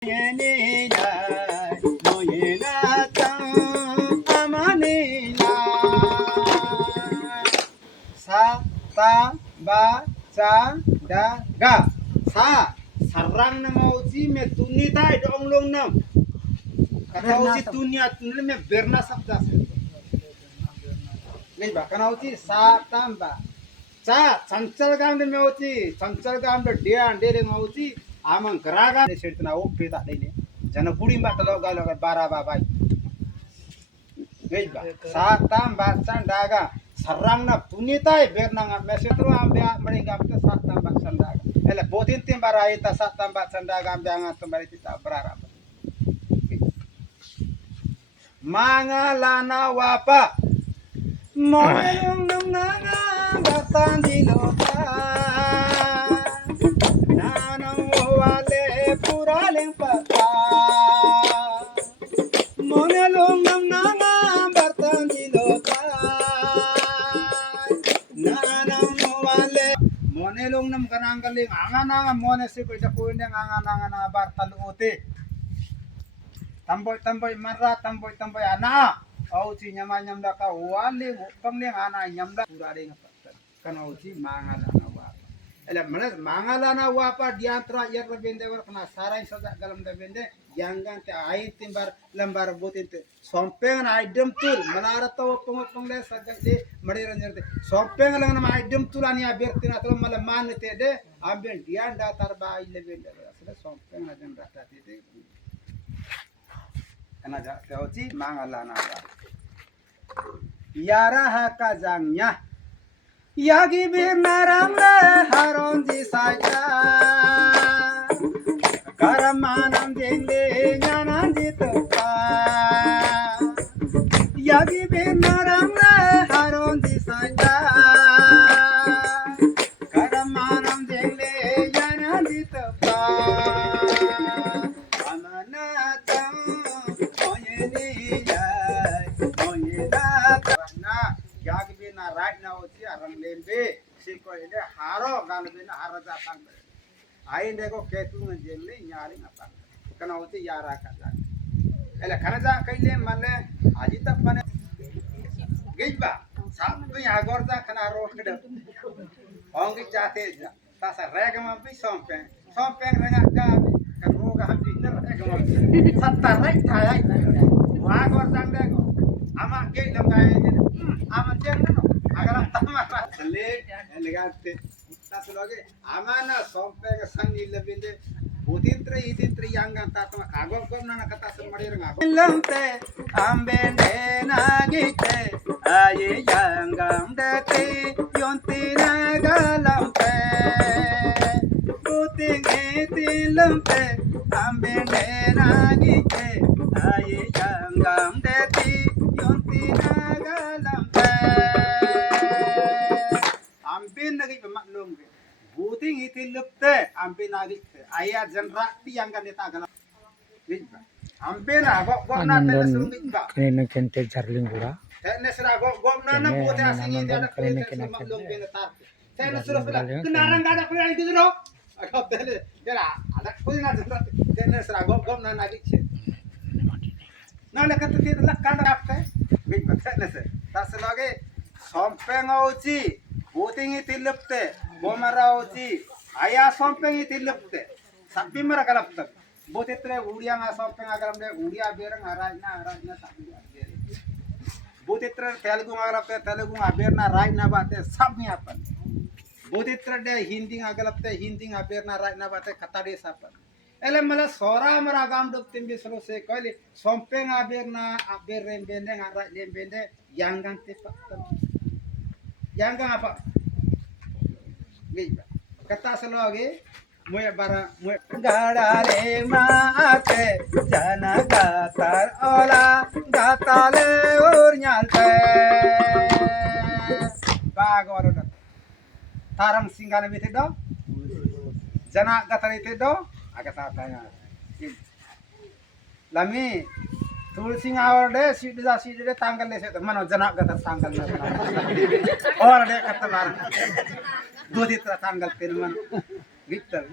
Sa ta ba cha da ga sa sarang na mauci me tunita dong long nam kata uci tunia tunil me berna sabda se नहीं बा कना उची सा तांबा चा चंचल गाम दे में उची चंचल गाम दे डिया अंडे रे में उची आमन करागा ने सेटना ओ पेता देने जन कुड़ी बा तलो गालो बारा बा भाई नहीं बा सा तांबा संडागा sarang na tunita e bernanga mesetro ambe mari gam te सा तांबा संडागा ele botin tim barai ta सा तांबा संडाga ambe anga kembali kita berharap mangalana wapa Monelong nang nanga batan di loka nanang wale puraling pata Monelong nang nanga batan di loka nanang wale Monelong nam kanang galing anga mone si ko japuin yang anga na bartal uti tamboy marra tamboy ana Auci nyam da ka wali pangleng ana nyamda purare ngapatan kan auci mangalana wapa ele manas mangalana wapa diantra yer bende war kana sarai soda galam da bende yangan te ai timbar lambar botin te sompeng na item tur manara to pangle sagale mari ranjer te sompeng lang na item tur ani aberti na to mala man te de amben dian da tarba ile bende asle sompeng na jan rata te kana ja auci mangalana wapa Yara haka jangnya Yagi birnaram le haronji saja Karamanam jengde nyanan jitupa Yagi birnaram le haronji saja Karamanam jengde nyanan jitupa Amanatang oyeni Yagi bina right now uci arang lembe siko ide haro gan bina haro jatang ain deko ketu ngejeli nyari ngapang kana uci yara kaja ele kana ja kaile mane aji tak mane gejba sabtu agor ja kana ro kede ongi jate ja tasa rega mampi sompeng renga ka kanu ga hampi ner rega mampi satta reg thai agor jang deko ama ge lam gae aman jangan agar tamara le legate tasloge amana sompeng sangi lebinde udintre yangan tatma kagom komna kata semari renga lamte ambende nagite aye yangam date yontina galamte utinge tilamte ambende nagite aye yangam date yontina Ampin lagi pemaklum ke, buting itu lepte, ampin lagi ayat jenra tiang kan kita galau, ampin lah, gok nana sesuatu juga. Kena kente jarling gura. Kena serah gok nana buat asing itu ada pemaklum ke netar. Kena serah kenaran gak ada punya itu dulu. Agak tele, kena ada punya jenra, kena serah gok nana lagi sih. Nah lekat tu kita lekat apa? Kena serah, tak selagi sompeng auci. Buting itu lepte, bomara uci, ayah sompeng itu lepte, sapi merah kalapte. Butetre udia nggak sompeng agaram deh, udia bereng arajna sapi bereng. Butetre telugu agalapte, telugu aberna arajna bate, sabni apa? Butetre deh Hindi agalapte, Hindi aberna arajna bate, kata deh sapan. Ele malah sora meragam dok timbi selesai kali, sompeng aberna aberem bende arajna bende, yang ganti fakta. Yang apa? Gila. Kata seloge, muya bara muya gadare mate jana gatar ola gatale urnyalte. Bagor dah. Tarang singgana bete do. Jana gatar itu do, agak tanya. Lami Tulsi ngawar deh, si deh tanggal deh itu mana jenak kata tanggal deh. Orang deh kata lar. Dua tanggal firman. Victor.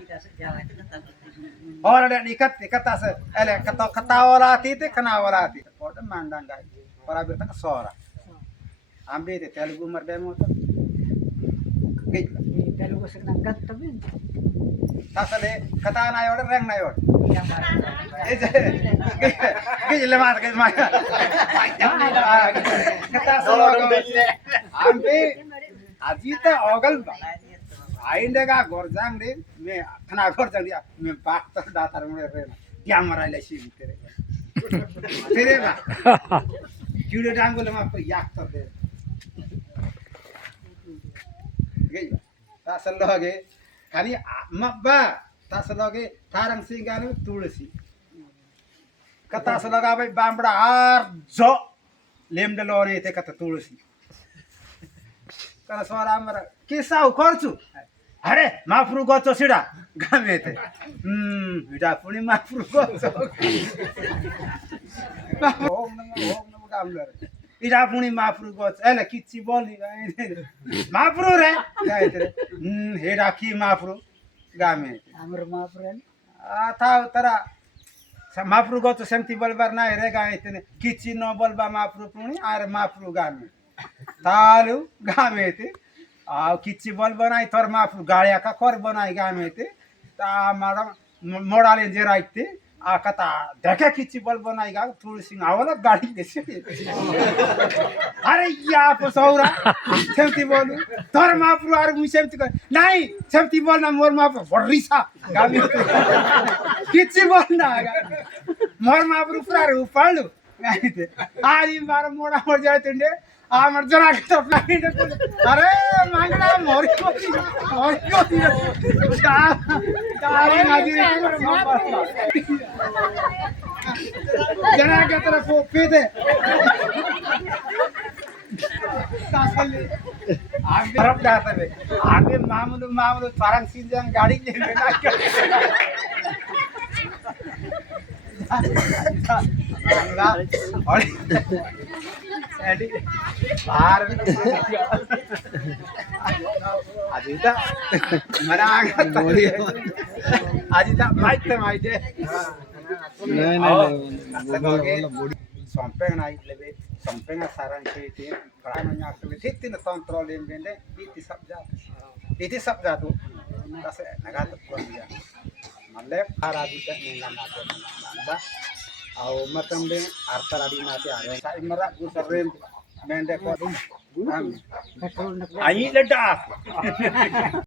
और ada ikat tas ele kata wala ati te kana wala ati pada mandang gai para berta sora ambe te telugu marde mo to gej Telugu sing nanggat tapi tasale kata na yor reng na yor yang gej le mat gej ma kata sora ambe ajita ogal आइंडेगा गोरजांग रे मैं खाना गोरजांग दिया मैं बात तो दातार में रे क्या मरा ले सी तेरे ना क्यूडे डांगोले मा पर याक तो दे गई तासल लगे खाली मब्बा तासल लगे थारंग सिंगानु तुलसी कता स लगा भाई बामड़ा आर जो लेमडे लोने ते कता तुलसी करा सोरा मरा किसा करछु अरे माफ्रु गछ सिडा गामे ते बिटा पुनी माफ्रु गछ ओम नम गामलर इडा पुनी माफ्रु गछ एले किछि बोली माफ्रु रे गाइते हेडा की माफ्रु गामे amur maafren आ था तरा माफ्रु गछ सेमति बलबार ना रे गाइते किछि न बलबा माफ्रु पुनी आरे माफ्रु गामे तालु गामे ते आ किछि बल बनाई थर माफ्रु गाळ्या का कर बनाई गामे ते ता मारा मोडाले जे राइते आ कता देखे किछि बल बनाई गा तुलसी आवला गाड़ी देसे अरे या पसौरा सेमति बोलु थर माफ्रु आर मु सेमति कर नाही सेमति बोल ना मोर माफ्रु बडरिसा गामे ते किछि बोल ना मोर माफ्रु पूरा उपालु गाइते आरी मारा मोडा मोड जायते आमर जरा के तो प्लानिंग अरे मांगना मोरी कोती तारी नाजी जरा के तरफ पे दे तासले आगे तरफ जाता है आगे मामूलू पारंग सीजन गाड़ी ले ना और एडी बाहर अजीता मरा आगा मोरी अजीता माइते नहीं सोंपेंग नाइ लेबे सोंपेंग सारंग के तीन पढ़ा न याक तो ठीक न तंत्र लेन बेंदे इति सब जातो दस नगा तो दिया मल्ले आरादिता नेंगा नाते बा आओ मतम दे आर्तरादी नाते आ साइ मरा गुसरेम मेंदे को आई लड्डा